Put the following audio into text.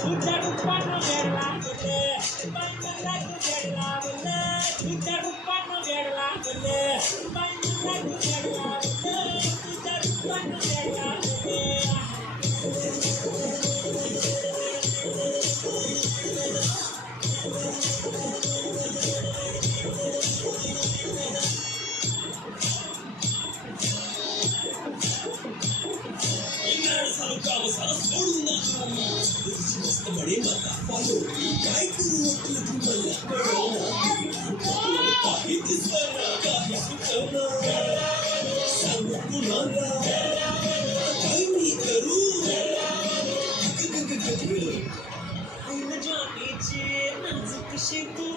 तुझ्या रूपानं वेड लागलं बाई मला तू वेड लागलं तुझ्या रूपानं वेड लागलं बाई मला तू वेड लागलं तुझ्या रूपानं वेड लागलं काम सारा सोडून मस्त बडे मला फॉलो काय करू म्हटलं तुम्हाला काही दिसलं काही सुचवलं सांगू तुम्हाला काय मी करू जाणीची नाजूकशी तू